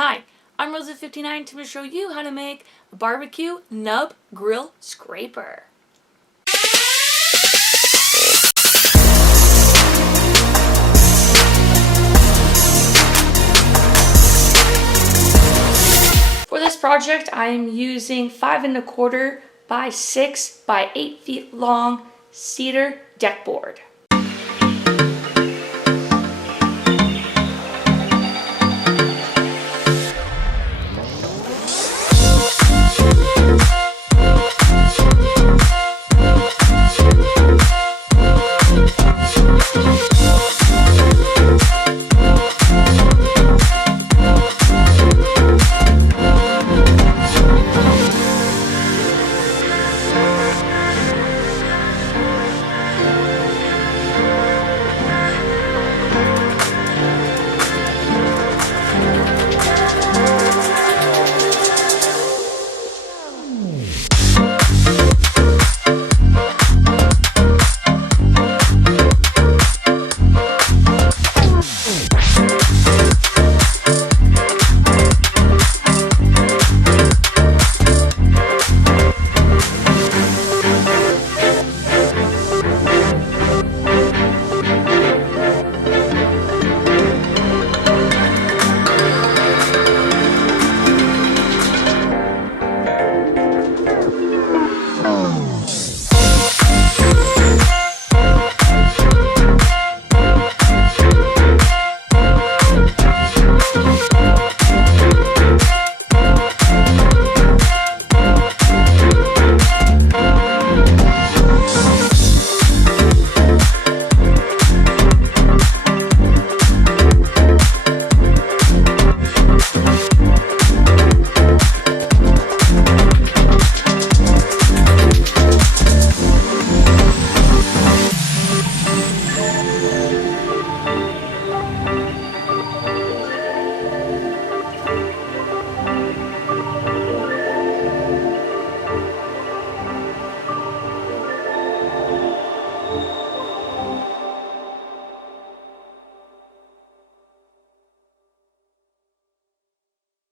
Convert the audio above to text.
Hi, I'm Rosa59 to show you how to make a barbecue nub grill scraper. For this project, I am using 5 1/4 by 6 by 8 feet long cedar deck board.